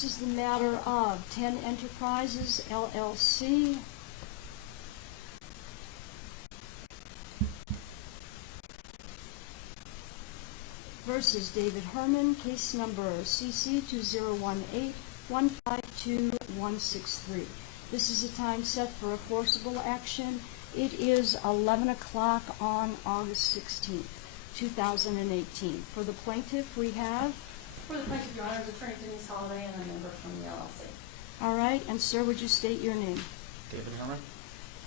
This is the matter of 10 Enterprises, LLC. Versus David Herman, case number CC2018-152163. This is a time set for a forcible action. It is 11 o'clock on August 16th, 2018. For the plaintiff, we have? For the plaintiff, Your Honor, is Attorney Denise Holliday and a member from the LLC. All right, and sir, would you state your name? David Herman.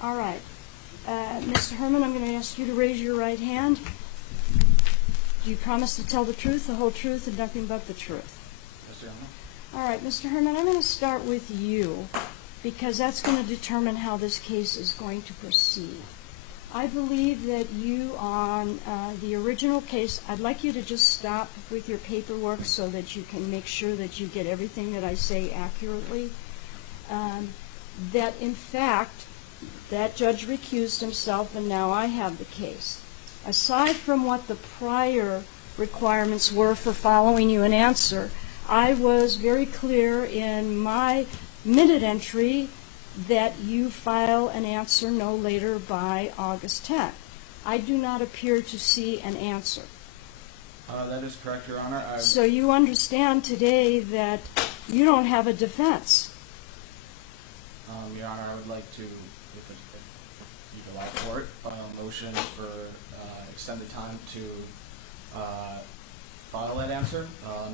All right. Mr. Herman, I'm going to ask you to raise your right hand. Do you promise to tell the truth, the whole truth, and nothing but the truth? Yes, Your Honor. All right, Mr. Herman, I'm going to start with you because that's going to determine how this case is going to proceed. I believe that you, on the original case, I'd like you to just stop with your paperwork so that you can make sure that you get everything that I say accurately. That, in fact, that judge recused himself, and now I have the case. Aside from what the prior requirements were for following you an answer, I was very clear in my minute entry that you file an answer no later by August 10th. I do not appear to see an answer. That is correct, Your Honor. So you understand today that you don't have a defense. Your Honor, I would like to, if you allow for it, file a motion for extended time to file that answer.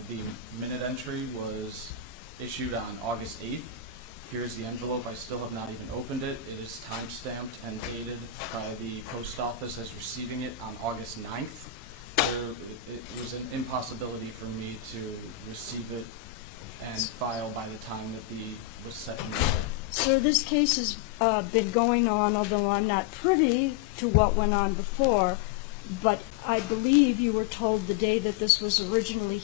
The minute entry was issued on August 8th. Here's the envelope. I still have not even opened it. It is time-stamped and dated by the post office as receiving it on August 9th. It was an impossibility for me to receive it and file by the time that the was set in there. Sir, this case has been going on, although I'm not privy to what went on before, but I believe you were told the day that this was originally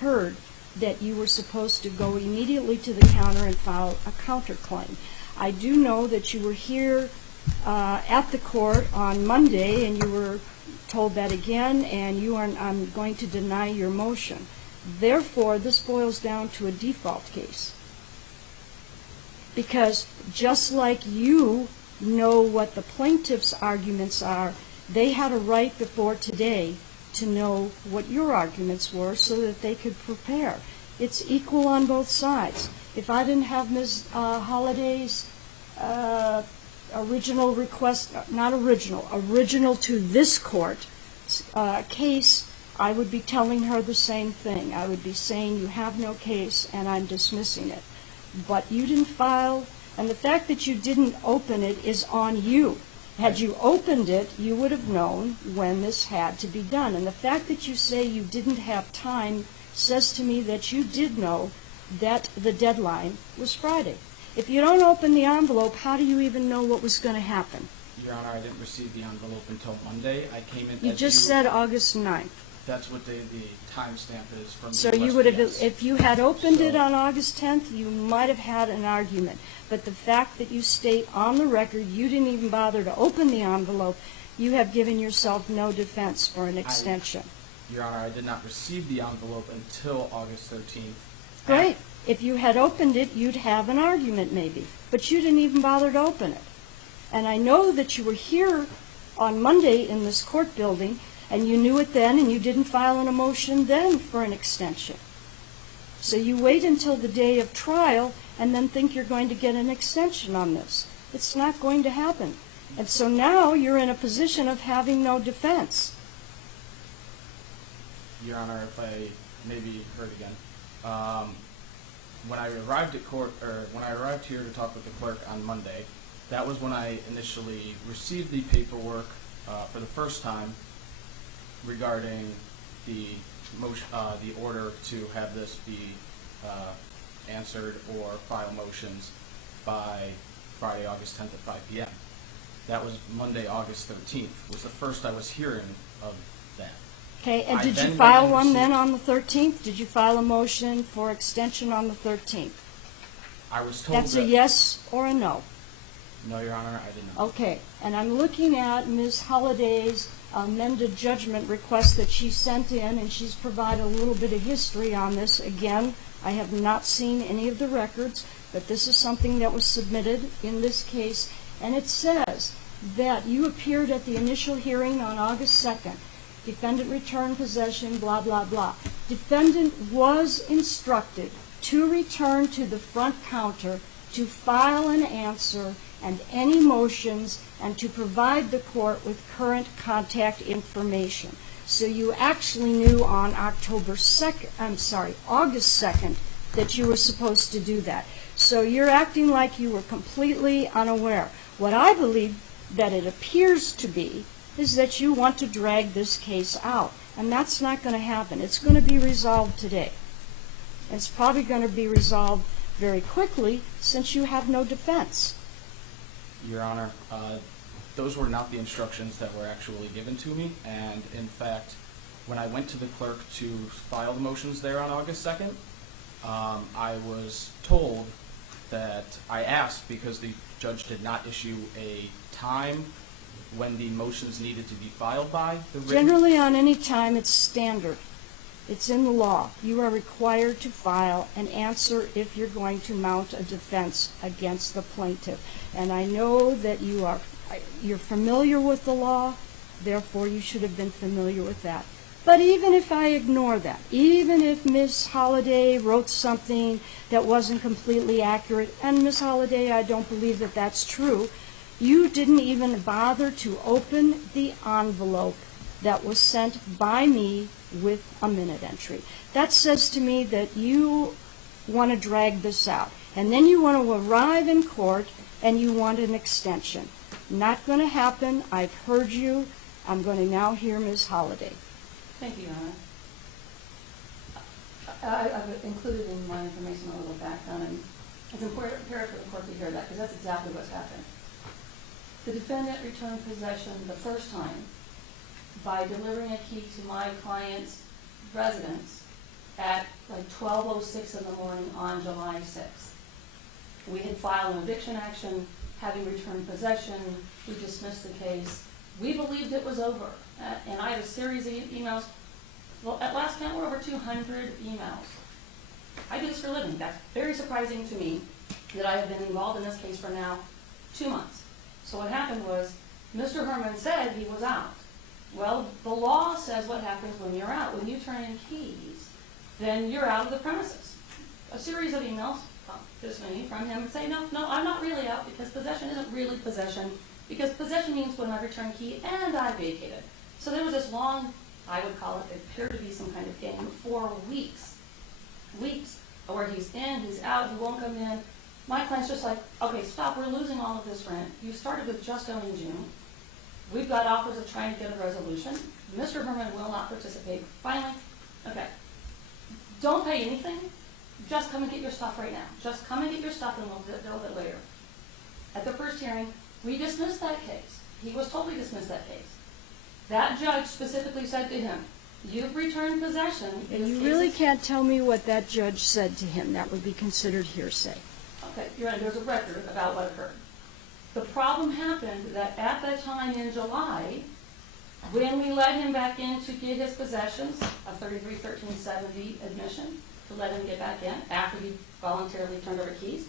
heard that you were supposed to go immediately to the counter and file a counterclaim. I do know that you were here at the court on Monday, and you were told that again, and I'm going to deny your motion. Therefore, this boils down to a default case. Because just like you know what the plaintiff's arguments are, they had a right before today to know what your arguments were so that they could prepare. It's equal on both sides. If I didn't have Ms. Holliday's original request, original to this court case, I would be telling her the same thing. I would be saying you have no case and I'm dismissing it. But you didn't file, and the fact that you didn't open it is on you. Had you opened it, you would have known when this had to be done. And the fact that you say you didn't have time says to me that you did know that the deadline was Friday. If you don't open the envelope, how do you even know what was going to happen? Your Honor, I didn't receive the envelope until Monday. I came in. You just said August 9th. That's what the timestamp is from the So you would have, if you had opened it on August 10th, you might have had an argument. But the fact that you state on the record you didn't even bother to open the envelope, you have given yourself no defense for an extension. Your Honor, I did not receive the envelope until August 13th. Great. If you had opened it, you'd have an argument maybe. But you didn't even bother to open it. And I know that you were here on Monday in this court building, and you knew it then, and you didn't file a motion then for an extension. So you wait until the day of trial and then think you're going to get an extension on this. It's not going to happen. And so now you're in a position of having no defense. Your Honor, if I may be heard again, when I arrived at court, or when I arrived here to talk with the clerk on Monday, that was when I initially received the paperwork for the first time regarding the motion, the order to have this be answered or file motions by Friday, August 10th at 5 p.m. That was Monday, August 13th, was the first I was hearing of that. Okay, and did you file one then on the 13th? Did you file a motion for extension on the 13th? I was told That's a yes or a no? No, Your Honor, I did not. Okay, and I'm looking at Ms. Holliday's amended judgment request that she sent in, and she's provided a little bit of history on this. Again, I have not seen any of the records, but this is something that was submitted in this case, and it says that you appeared at the initial hearing on August 2nd. Defendant returned possession, blah, blah, blah. Defendant was instructed to return to the front counter to file an answer and any motions and to provide the court with current contact information. So you actually knew on August 2nd that you were supposed to do that. So you're acting like you were completely unaware. What I believe that it appears to be is that you want to drag this case out, and that's not going to happen. It's going to be resolved today. It's probably going to be resolved very quickly since you have no defense. Your Honor, those were not the instructions that were actually given to me, and in fact, when I went to the clerk to file the motions there on August 2nd, I was told that I asked because the judge did not issue a time when the motions needed to be filed by. Generally on any time, it's standard. It's in the law. You are required to file an answer if you're going to mount a defense against the plaintiff. And I know that you're familiar with the law, therefore you should have been familiar with that. But even if I ignore that, even if Ms. Holliday wrote something that wasn't completely accurate, and Ms. Holliday, I don't believe that that's true, you didn't even bother to open the envelope that was sent by me with a minute entry. That says to me that you want to drag this out. And then you want to arrive in court and you want an extension. Not going to happen. I've heard you. I'm going to now hear Ms. Holliday. Thank you, Your Honor. I've included in my information a little background, and it's important for the court to hear that because that's exactly what's happened. The defendant returned possession the first time by delivering a key to my client's residence at like 12:06 in the morning on July 6th. We had filed an eviction action, having returned possession. We dismissed the case. We believed it was over, and I had a series of emails. Well, at last count, we're over 200 emails. I do this for a living. That's very surprising to me that I have been involved in this case for now 2 months. So what happened was, Mr. Herman said he was out. Well, the law says what happens when you're out. When you turn in keys, then you're out of the premises. A series of emails from him say, no, I'm not really out because possession isn't really possession, because possession means when I return key and I vacated. So there was this long, I would call it appeared to be some kind of game for weeks, where he's in, he's out, he won't come in. My client's just like, okay, stop, we're losing all of this rent. You started with just owning June. We've got offers of trying to get a resolution. Mr. Herman will not participate. Finally, okay, don't pay anything. Just come and get your stuff right now. Just come and get your stuff and we'll deal with it later. At the first hearing, we dismissed that case. He was totally dismissed that case. That judge specifically said to him, you've returned possession. And you really can't tell me what that judge said to him. That would be considered hearsay. Okay, you're right. There's a record about what occurred. The problem happened that at that time in July, when we let him back in to get his possessions, a 33-1370 admission, to let him get back in after he voluntarily turned over keys,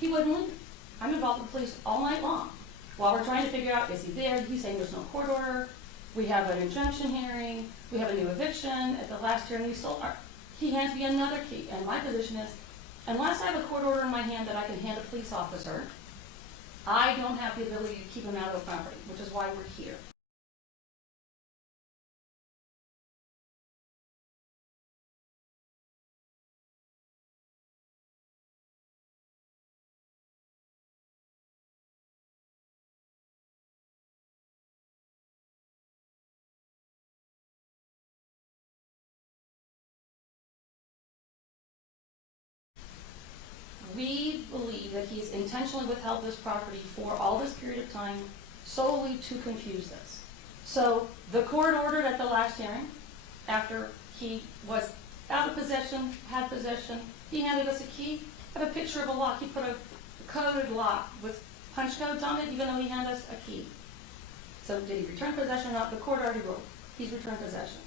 he wouldn't leave. I'm involved with the police all night long while we're trying to figure out, is he there? He's saying there's no court order. We have an injunction hearing. We have a new eviction. At the last hearing, we still are. He hands me another key, and my position is, unless I have a court order in my hand that I can hand a police officer, I don't have the ability to keep him out of the property, which is why we're here. We believe that he's intentionally withheld this property for all this period of time solely to confuse this. So the court ordered at the last hearing, after he was out of possession, had possession, he handed us a key. I have a picture of a lock. He put a coded lock with punch codes on it, even though he handed us a key. So did he return possession or not? The court already ruled he's returned possession.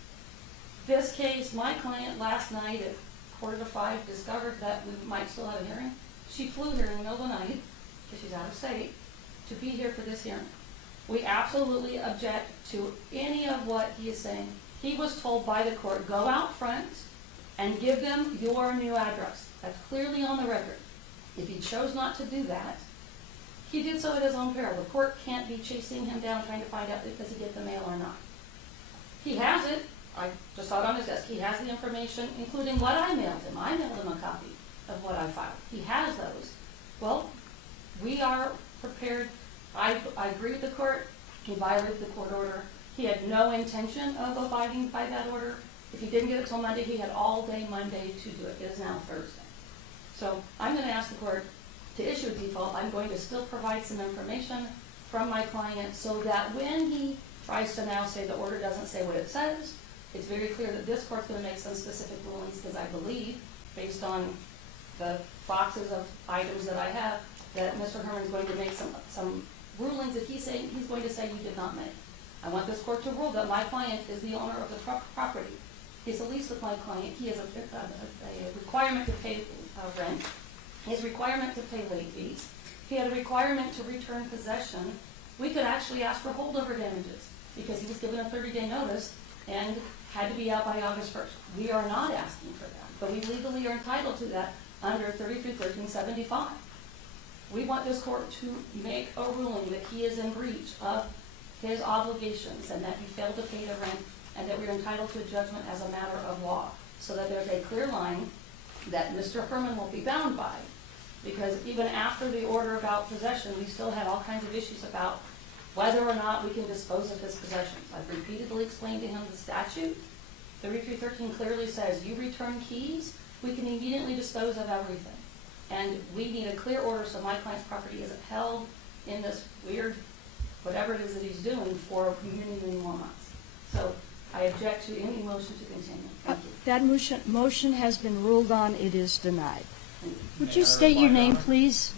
This case, my client last night at 4 to 5, discovered that we might still have a hearing, she flew here in the middle of the night, because she's out of state, to be here for this hearing. We absolutely object to any of what he is saying. He was told by the court, go out front and give them your new address. That's clearly on the record. If he chose not to do that, he did so at his own peril. The court can't be chasing him down trying to find out does he get the mail or not. He has it. I just saw it on his desk. He has the information, including what I mailed him. I mailed him a copy of what I filed. He has those. Well, we are prepared. I agree with the court. He violated the court order. He had no intention of abiding by that order. If he didn't get it till Monday, he had all day Monday to do it. It is now Thursday. So I'm going to ask the court to issue a default. I'm going to still provide some information from my client so that when he tries to now say the order doesn't say what it says, it's very clear that this court's going to make some specific rulings, because I believe, based on the boxes of items that I have, that Mr. Herman is going to make some rulings that he's going to say you did not make. I want this court to rule that my client is the owner of the property. He's the lease with my client. He has a requirement to pay rent. He has a requirement to pay late fees. He had a requirement to return possession. We could actually ask for holdover damages because he was given a 30-day notice and had to be out by August 1st. We are not asking for that, but we legally are entitled to that under 33-1375. We want this court to make a ruling that he is in breach of his obligations and that he failed to pay the rent, and that we are entitled to a judgment as a matter of law, so that there's a clear line that Mr. Herman will be bound by. Because even after the order about possession, we still had all kinds of issues about whether or not we can dispose of his possessions. I've repeatedly explained to him the statute. 33-13 clearly says you return keys, we can immediately dispose of everything. And we need a clear order so my client's property isn't held in this weird, whatever it is that he's doing, for many more months. So I object to any motion to continue. Thank you. That motion has been ruled on. It is denied. Would May you I state reply, your name, Your Honor? please?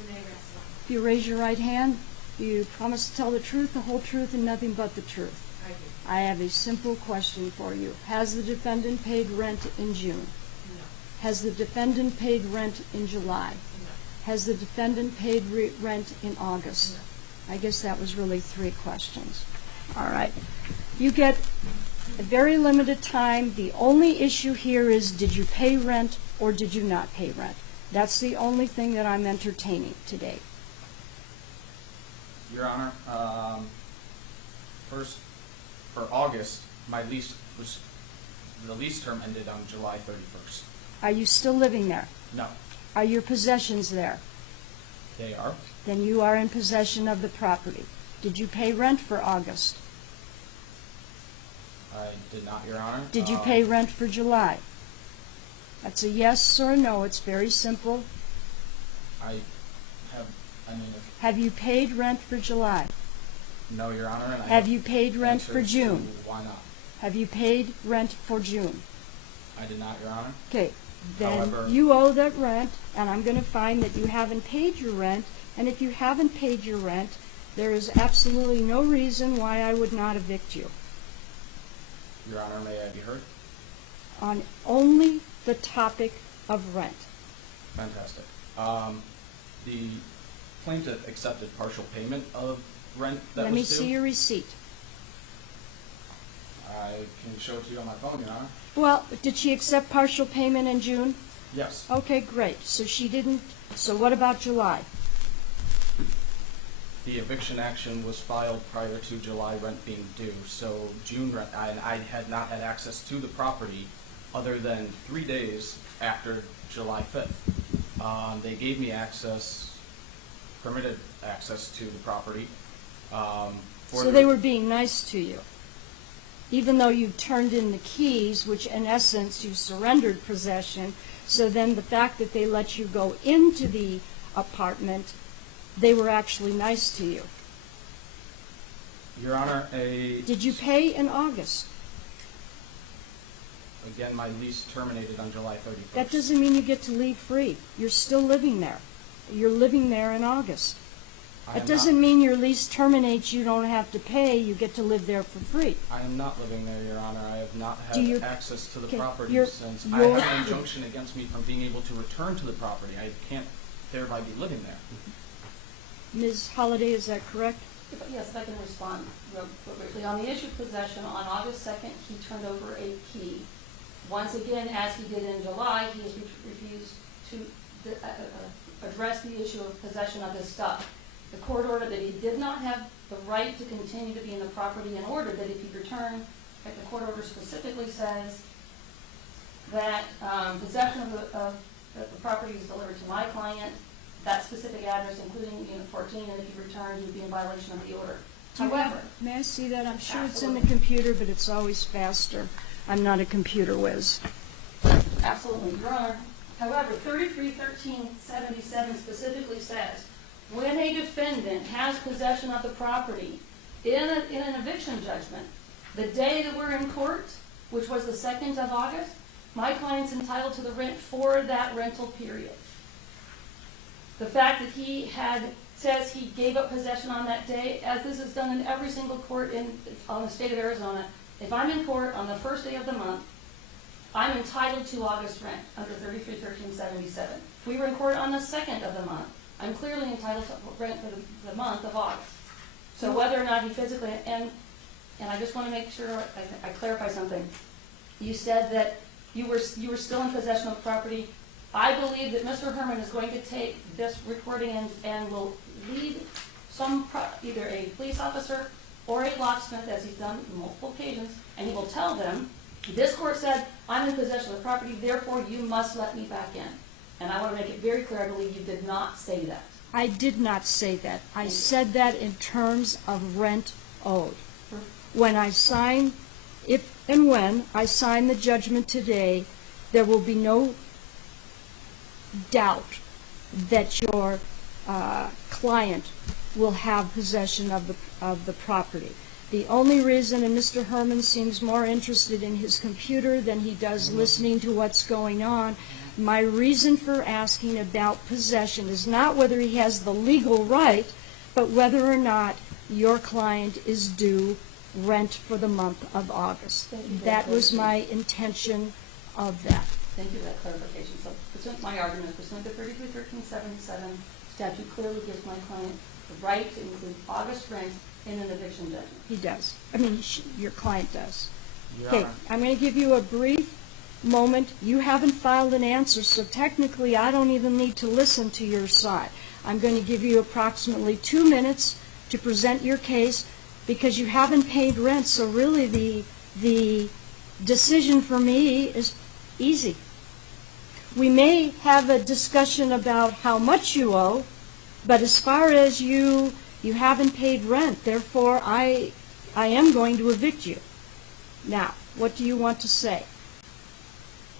If you raise your right hand, you promise to tell the truth, the whole truth, and nothing but the truth. I do. I have a simple question for you. Has the defendant paid rent in June? No. Has the defendant paid rent in July? No. Has the defendant paid rent in August? No. I guess that was really 3 questions. All right. You get a very limited time. The only issue here is, did you pay rent or did you not pay rent? That's the only thing that I'm entertaining today. Your Honor, first, for August, the lease term ended on July 31st. Are you still living there? No, Are your possessions there? they are. Then you are in possession of the property. Did you pay rent for August? I did not, Your Honor. Did you pay rent for July? That's a yes or a no. It's very simple. Have you paid rent for July? No, Your Honor. And I Have you paid rent for answers June? to why not? Have you paid rent for June? I did not, Your Honor. Okay, then However- you owe that rent, and I'm going to find that you haven't paid your rent, and if you haven't paid your rent, there is absolutely no reason why I would not evict you. Your Honor, may I be heard? On only the topic of rent. Fantastic. The plaintiff accepted partial payment of rent that Let was me due. see your receipt. I can show it to you on my phone, Your Honor. Well, did she accept partial payment in June? Yes. Okay, great. So she didn't, so what about July? The eviction action was filed prior to July rent being due, so June rent, I had not had access to the property other than 3 days after July 5th. They gave me access, permitted access to the property. So they were being nice to you, even though you turned in the keys, which in essence you surrendered possession. So then the fact that they let you go into the apartment, they were actually nice to you. Your Honor, Did you pay in August? Again, my lease terminated on July 31st. That doesn't mean you get to leave free. You're still living there. You're living there in August. It doesn't mean your lease terminates, you don't have to pay, you get to live there for free. I am not living there, Your Honor. I have not had access to the property since I have an injunction against me from being able to return to the property. I can't thereby be living there. Ms. Holliday, is that correct? Yes, if I can respond real briefly. On the issue of possession, on August 2nd, he turned over a key. Once again, as he did in July, he has refused to address the issue of possession of his stuff. The court ordered that he did not have the right to continue to be in the property and ordered that if he returned, like the court order specifically says that possession of the property is delivered to my client, that specific address, including Unit 14, and if he returned, he would be in violation of the order. However, may I see that? I'm sure absolutely. It's in the computer, but it's always faster. I'm not a computer whiz. Absolutely, Your Honor. However, 33-13-77 specifically says, when a defendant has possession of the property in an eviction judgment, the day that we're in court, which was the 2nd of August, my client's entitled to the rent for that rental period. The fact that he says he gave up possession on that day, as this is done in every single court on the state of Arizona, if I'm in court on the first day of the month, I'm entitled to August rent under 33-13-77. We were in court on the 2nd of the month. I'm clearly entitled to rent for the month of August. So whether or not he physically, and I just want to make sure I clarify something. You said that you were still in possession of the property. I believe that Mr. Herman is going to take this recording and will lead either a police officer or a locksmith, as he's done on multiple occasions, and he will tell them, this court said, I'm in possession of the property, therefore you must let me back in. And I want to make it very clear, I believe you did not say that. I did not say that. I said that in terms of rent owed. When I sign, if and when I sign the judgment today, there will be no doubt that your client will have possession of the property. The only reason, and Mr. Herman seems more interested in his computer than he does listening to what's going on, my reason for asking about possession is not whether he has the legal right, but whether or not your client is due rent for the month of August. That was my intention of that. Thank you for that clarification. So my argument is pursuant to 33-13-77, statute clearly gives my client the right to include August rent in an eviction judgment. He does. I mean, your client does. Your Okay, Honor. I'm going to give you a brief moment. You haven't filed an answer, so technically I don't even need to listen to your side. I'm going to give you approximately 2 minutes to present your case because you haven't paid rent, so really the decision for me is easy. We may have a discussion about how much you owe, but as far as you haven't paid rent, therefore I am going to evict you. Now, what do you want to say?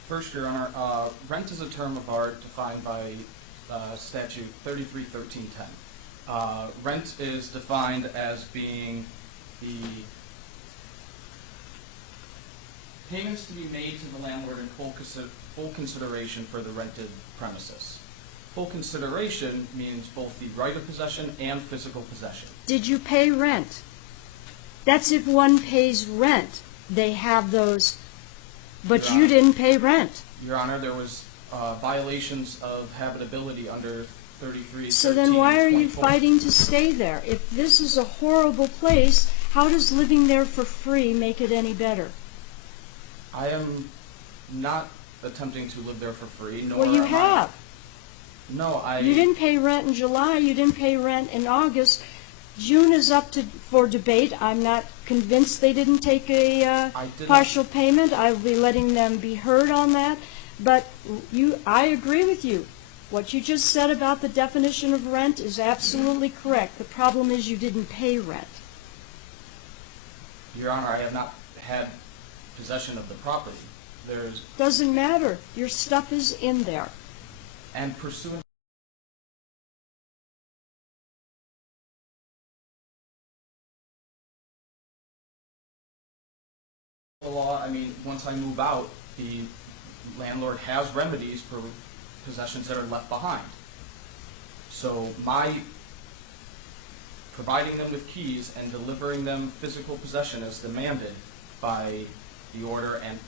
First, Your Honor, rent is a term of art defined by statute 33-13-10. Rent is defined as being the payments to be made to the landlord in full consideration for the rented premises. Full consideration means both the right of possession and physical possession. Did you pay rent? That's if one pays rent. They have those, but Your you Honor. didn't pay rent. Your Honor, there was violations of habitability under 33-13-24. So then why are you fighting to stay there? If this is a horrible place, how does living there for free make it any better? I am not attempting to live there for free, nor Well, you am I- have. No, You didn't pay rent in July. You didn't pay rent in August. June is up for debate. I'm not convinced they didn't take a I did partial payment. I'll be letting them be heard on that. But I agree with you. What you just said about the definition of rent is absolutely correct. The problem is you didn't pay rent. Your Honor, I have not had possession of the property. Doesn't matter. Your stuff is in there. And pursuant the law, I mean, once I move out, the landlord has remedies for possessions that are left behind. So my providing them with keys and delivering them physical possession as demanded by the order and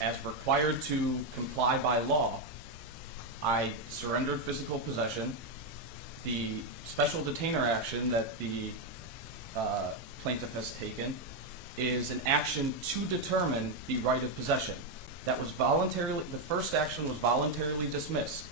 as required to comply by law, I surrendered physical possession. The special detainer action that the plaintiff has taken is an action to determine the right of possession. That was voluntarily, the first action was voluntarily dismissed,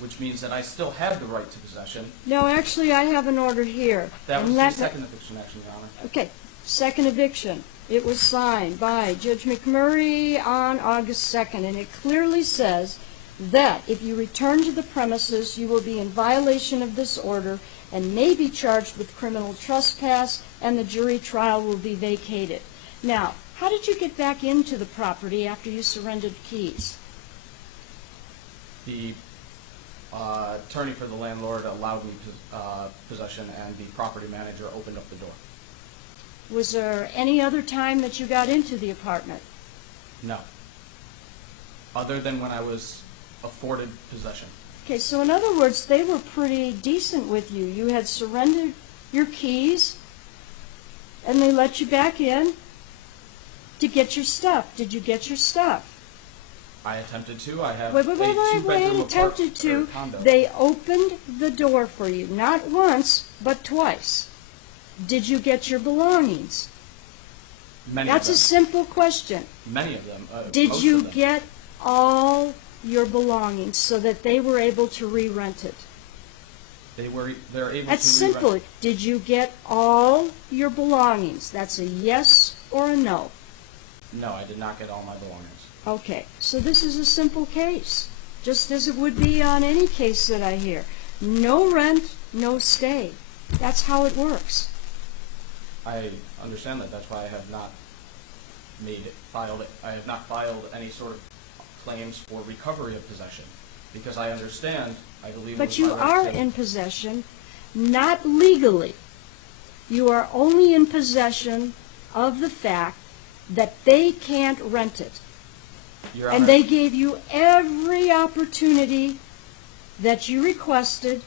which means that I still had the right to possession. No, actually, I have an order here. That was the second eviction action, Your Honor. Okay, second eviction. It was signed by Judge McMurray on August 2nd, and it clearly says that if you return to the premises, you will be in violation of this order and may be charged with criminal trespass, and the jury trial will be vacated. Now, how did you get back into the property after you surrendered keys? The attorney for the landlord allowed me possession, and the property manager opened up the door. Was there any other time that you got into the apartment? No. Other than when I was afforded possession. Okay, so in other words, they were pretty decent with you. You had surrendered your keys, and they let you back in to get your stuff. Did you get your stuff? I attempted to. I have Wait, a two-bedroom attempted to. condo. They opened the door for you, not once, but twice. Did you get your belongings? Many That's of a them. simple question. Many of them. Did most you of them. get all your belongings so that they were able to re-rent it? They're able That's to re-rent. simple. Did you get all your belongings? That's a yes or a no. No, I did not get all my belongings. Okay, so this is a simple case, just as it would be on any case that I hear. No rent, no stay. That's how it works. I understand that. That's why I have not I have not filed any sort of claims for recovery of possession, because I understand. I believe. But you are in possession, not legally. You are only in possession of the fact that they can't rent it. Your And Honor, they gave you every opportunity that you requested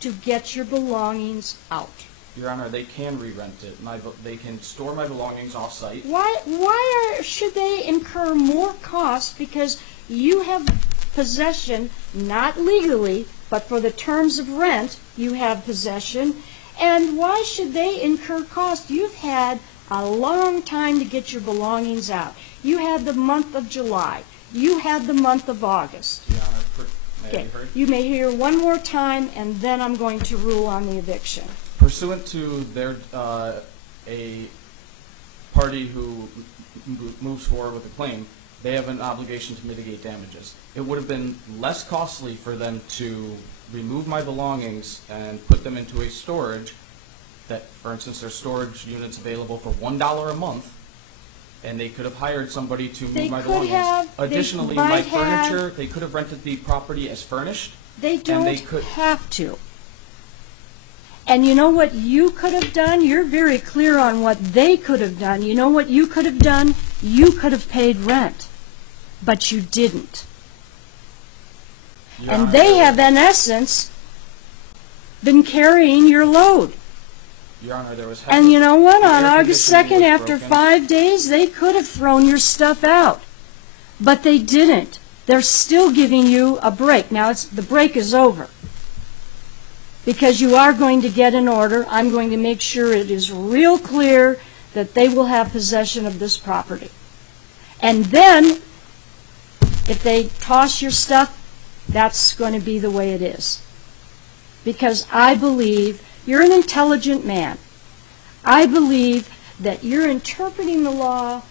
to get your belongings out. Your Honor, they can re-rent it. They can store my belongings off-site. Why should they incur more cost because you have possession, not legally, but for the terms of rent, you have possession, and why should they incur cost? You've had a long time to get your belongings out. You had the month of July. You had the month of August. Your Honor, may I Okay, be heard? you may hear one more time, and then I'm going to rule on the eviction. Pursuant to their a party who moves forward with a claim, they have an obligation to mitigate damages. It would have been less costly for them to remove my belongings and put them into a storage that, for instance, there's storage units available for $1 a month, and they could have hired somebody to They move my could belongings. have, they Additionally, might my have. furniture, they could have rented the property as furnished. They don't they could- have to. And you know what you could have done? You're very clear on what they could have done. You know what you could have done? You could have paid rent. But you didn't. Your And Honor, they have, in essence, been carrying your load. Your Honor, there was And you know what? the On air August conditioning 2nd, was after broken. 5 days, they could have thrown your stuff out. But they didn't. They're still giving you a break. Now, the break is over. Because you are going to get an order. I'm going to make sure it is real clear that they will have possession of this property. And then, if they toss your stuff, that's going to be the way it is. Because I believe you're an intelligent man. I believe that you're interpreting the law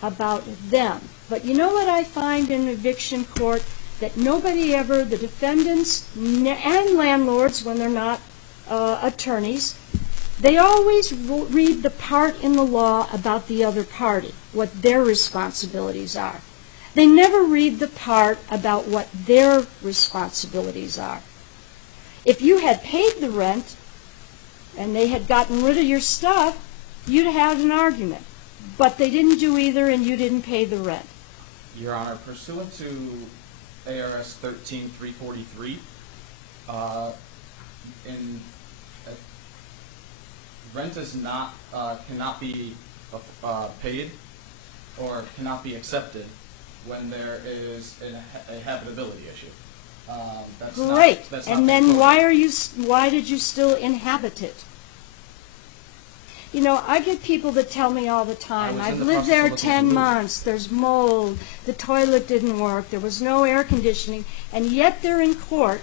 about them. But you know what I find in eviction court? That nobody ever, the defendants and landlords, when they're not attorneys, they always read the part in the law about the other party, what their responsibilities are. They never read the part about what their responsibilities are. If you had paid the rent and they had gotten rid of your stuff, you'd have an argument. But they didn't do either, and you didn't pay the rent. Your Honor, pursuant to ARS 13343, rent is not, cannot be paid or cannot be accepted when there is a habitability issue. That's not- Great. that's not And the then code. why did you still inhabit it? You know, I get people that tell me all the time, I was in I've the lived process there of looking to 10 move. months, there's mold, the toilet didn't work, there was no air conditioning, and yet they're in court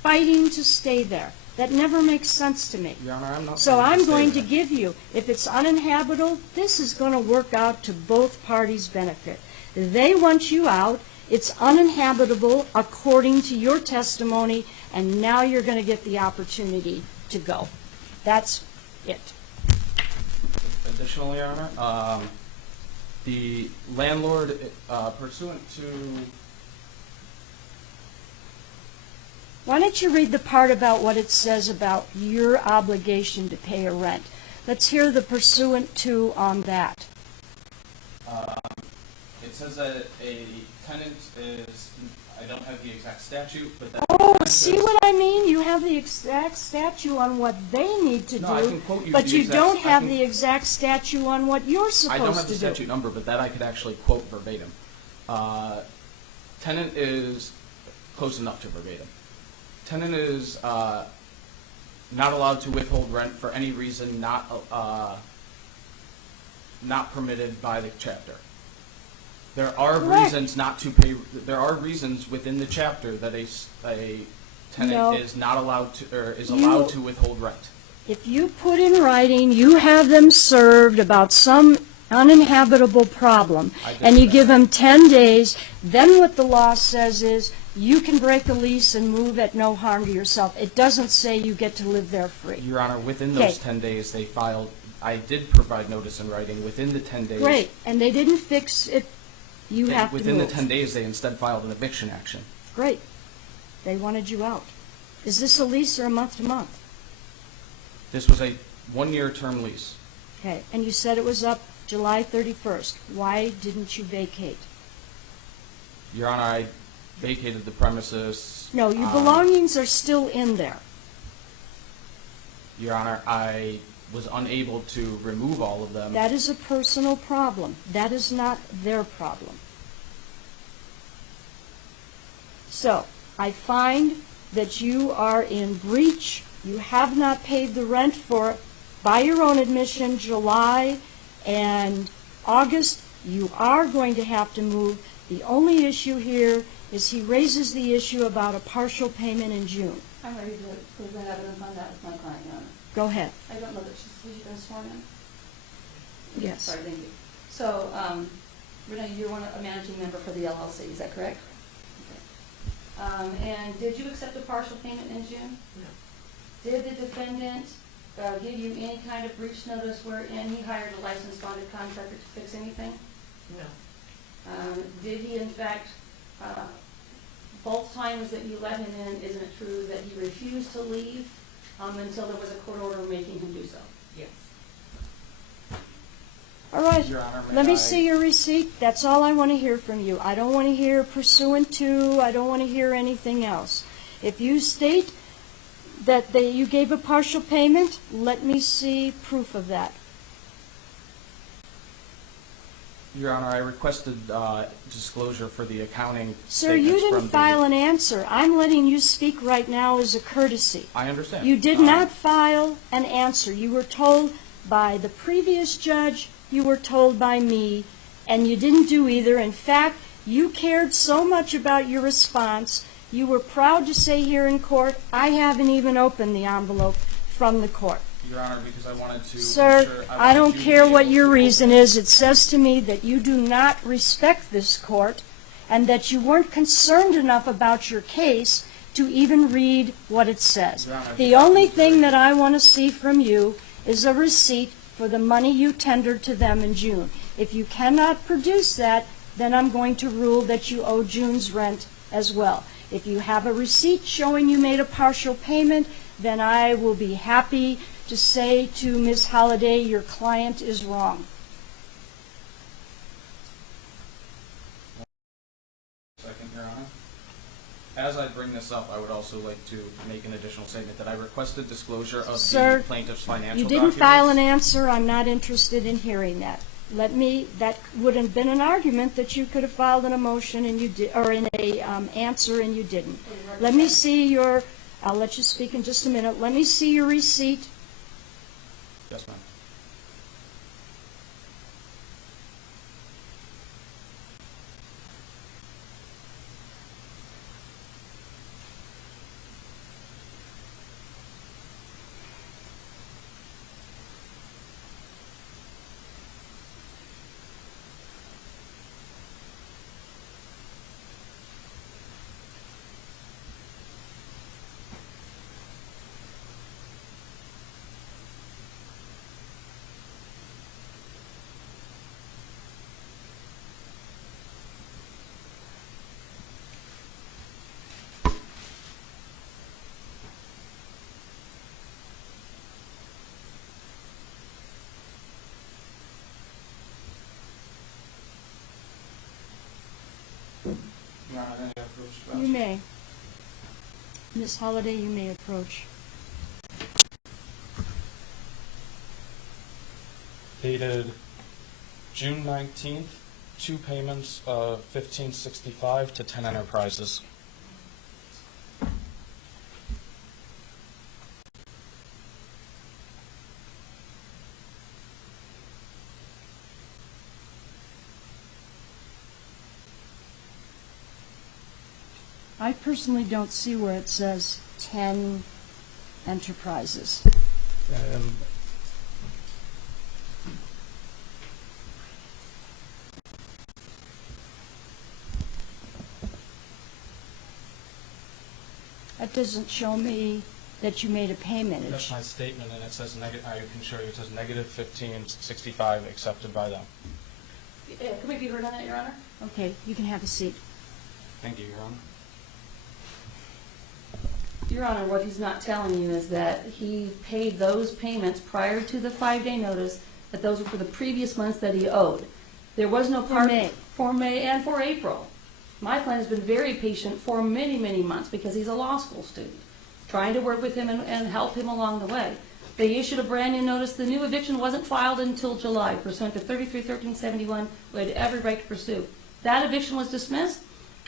fighting to stay there. That never makes sense to me. Your Honor, I'm not. So saying I'm stay going to there. give you, if it's uninhabitable, this is going to work out to both parties' benefit. They want you out, it's uninhabitable according to your testimony, and now you're going to get the opportunity to go. That's it. Additionally, Your Honor, the landlord, pursuant to, Why don't you read the part about what it says about your obligation to pay a rent? Let's hear the pursuant to on that. it says that a tenant is, I don't have the exact statute, but that. Oh, see what I mean? You have the exact statute on what they need to No, I do, can quote you but the you exact- don't I have can- the exact statute on what you're I don't have supposed the to statute do. number, but that I could actually quote verbatim. Tenant is close enough to verbatim. Tenant is not allowed to withhold rent for any reason not permitted by the chapter. There are Correct. reasons not to pay. There are reasons within the chapter that a tenant No. is not allowed to, or is You- allowed to withhold rent. If you put in writing, you have them served about some uninhabitable problem, I did and you that. give them 10 days, then what the law says is you can break the lease and move at no harm to yourself. It doesn't say you get to live there free. Your Honor, within Okay. those 10 days, they filed. I did provide notice in writing. Within the 10 days. Great, and they didn't fix it, you have to Within move. the 10 days, they instead filed an eviction action. Great. They wanted you out. Is this a lease or a month-to-month? This was a one-year term lease. Okay, and you said it was up July 31st. Why didn't you vacate? Your Honor, I vacated the premises. No, your belongings are still in there. Your Honor, I was unable to remove all of them. That is a personal problem. That is not their problem. So, I find that you are in breach. You have not paid the rent for, by your own admission, July and August. You are going to have to move. The only issue here is he raises the issue about a partial payment in June. I'm ready to present evidence on that with my client, Your Honor. Go ahead. I don't know that she's been sworn in. Yes. Sorry, thank you. So, Rene, you're a managing member for the LLC, is that correct? Okay. And did you accept a partial payment in June? No. Did the defendant give you any kind of breach notice wherein he hired a licensed bonded contractor to fix anything? No. Did he in fact, both times that you let him in, isn't it true that he refused to leave until there was a court order making him do so? Yes. All right. Your Honor, may Let me I- see your receipt. That's all I want to hear from you. I don't want to hear pursuant to. I don't want to hear anything else. If you state that you gave a partial payment, let me see proof of that. Your Honor, I requested disclosure for the accounting Sir, you statements didn't from file an answer. I'm letting you speak right now as a courtesy. I understand. You did not file an answer. You were told by the previous judge, you were told by me, and you didn't do either. In fact, you cared so much about your response, you were proud to say here in court, I haven't even opened the envelope from the court. Your Honor, because I wanted to Sir, ensure- I wanted don't you to care be what able your to reason open it. is. It says to me that you do not respect this court and that you weren't concerned enough about your case to even read what it says. Your Honor, The only thing that I want to see from you is a receipt for the money you tendered to them in June. If you cannot produce that, then I'm going to rule that you owe June's rent as well. If you have a receipt showing you made a partial payment, then I will be happy to say to Ms. Holliday, your client is wrong. Second, Your Honor. as I bring this up, I would also like to make an additional statement that I requested disclosure of Sir, the plaintiff's financial You documents. didn't file an answer. I'm not interested in hearing that. That would have been an argument that you could have filed in a motion and you did, or in a answer and you didn't. Let me see your, I'll let you speak in just a minute. Let me see your receipt. Yes, ma'am. Your Honor, any approach? You may. Ms. Holliday, you may approach. Dated June 19th, 2 payments of $1565 to 10 Enterprises. I personally don't see where it says 10 enterprises. That doesn't show me that you made a payment. That's my statement, and it says I can show you. It says negative $1565 accepted by them. Can we be heard on that, Your Honor? Okay, you can have a seat. Thank you, Your Honor. Your Honor, what he's not telling you is that he paid those payments prior to the 5-day notice, that those were for the previous months that he owed. There was no part May. For May and for April. My client has been very patient for many, many months because he's a law school student, trying to work with him and help him along the way. They issued a brand new notice. The new eviction wasn't filed until July, pursuant to 33-1371, we had every right to pursue. That eviction was dismissed,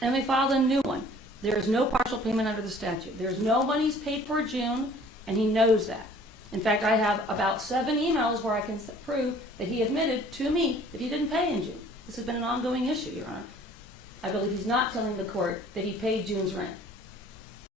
and they filed a new one. There is no partial payment under the statute. There's no money's paid for June, and he knows that. In fact, I have about 7 emails where I can prove that he admitted to me that he didn't pay in June. This has been an ongoing issue, Your Honor. I believe he's not telling the court that he paid June's rent.